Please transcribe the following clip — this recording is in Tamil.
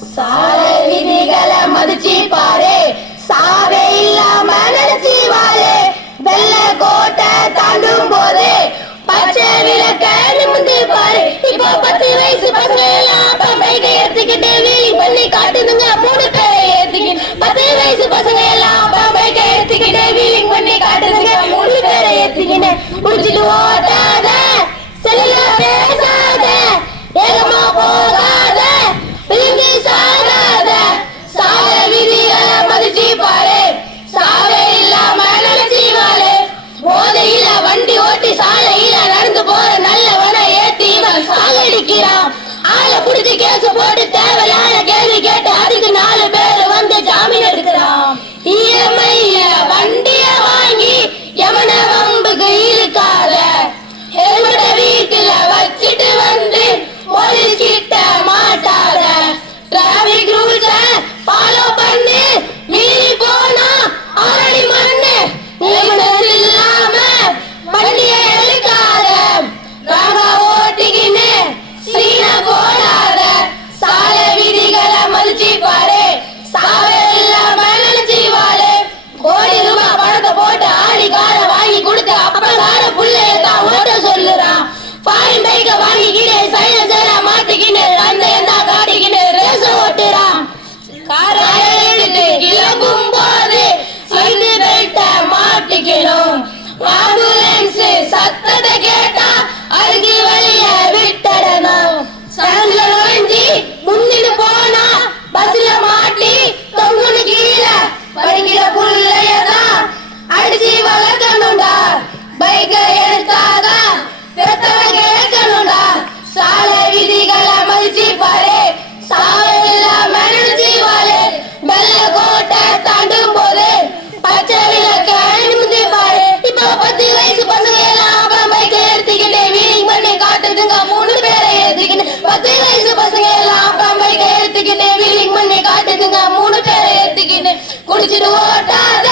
சாலை விதிகளை மதிச்சு பாரு, சாவே இல்லாம நினைச்சு வாழு. வெள்ள கோட்டை தாண்டும் போது பச்சை விளக்க நிமிந்து பாரு. இப்போ 10 வயசு பசங்க எல்லாம் பைக்கை எடுத்துக்கிட்டு வீலி பண்ணி காட்டுதுங்க 3 பேரை ஏத்திக்கிட்டு. 10 வயசு பசங்க எல்லாம் பைக்கை எடுத்துக்கிட்டு வீலிங் பண்ணி காட்டுதுங்க 3 பேரை ஏத்திக்கிட்டு. குடிச்சிட்டு ஓட்டாத, செல்லுல பேசாத, வேகமா போகாத, விழுந்து சாகாத. சாலை விதிகளை மதிச்சு பாரு, சாவே இல்லாம நினைச்சு வாழு. போதையில வண்டி ஓட்டி சாலையில நடந்து போற நல்லவனை ஏத்தி இவன் சாகடிக்கிறான். ஆளை புடிச்சு கேசு போட்டு தேவையான கேள்வி கேட்டு அதுக்கு 4 பேர் வந்து ஜாமீன் எடுக்கிறான். இஎம்ஐ வண்டிய வாங்கி எவன வம்புக்கு இழுக்காத, ஹெல்மெட்ட வீட்டுல வச்சிட்டு வந்து போலீஸ் கிட்ட மாட்டாத. டிராபிக் ரூல்ஸ ஃபாலோ பண்ணி மீறி போனா ஆறடி மண்ணு. லைசன்ஸ் இல்லாம வண்டிய இழுக்காத, ராங்கா ஓட்டிக்கின்னு சீன போடாத. சாலை விதிகளை மதிச்சு பாரு, சாவே இல்லாம நினைச்சு வாழு. கோடி ரூபாய் பணத்தை போட்டு ஆடி காரை வாங்கி கொடுத்து அப்பகார புள்ளைய தான் ஓட்ட சொல்லுறான். ஃபாரின் பைக்கை வாங்கிக்கிட்டு சைலன்சரை மாட்டிக்கின்னு அந்த எந்த காட்டிக்கின்னு ரேச ஓட்டுறான். காரை எடுத்து கிளம்பும் போது சீட்டு பெல்ட்டை மாட்டிக்கணும். ஆம்புலன்ஸ் சத்தத்தை கேட்டா அருகி வழிய விட்டடணும். சடங்குல நுழைஞ்சி முன்னிட்டு போனா பஸ்ல மாட்டி தொங்குனு கீழே படிக்கிற புள்ளையதான் அடிச்சு வளர்க்கணும்டா. பைக்கை எடுத்தாதான் பெத்தவன் கேட்கணும்டா. சாலை விதிகளை மதிச்சு பாரு, சாவே இல்லாம நினைச்சு வாழு. வெள்ள கோட்டை தாண்டும் போது பச்சை விளக்க நிமிந்து பாரு. இப்போ 10 வயசு பசங்க எல்லாம் பைக்கை எடுத்துக்கிட்டு வீலிங் பண்ணி காட்டுதுங்க 3 பேரை ஏத்திக்கிட்டு. 10 வயசு பசங்க எல்லாம் பைக்கை எடுத்துக்கிட்டு வீலிங் பண்ணி காட்டுதுங்க 3 பேரை ஏத்திக்கிட்டு. குடிச்சிட்டு ஓட்டாத,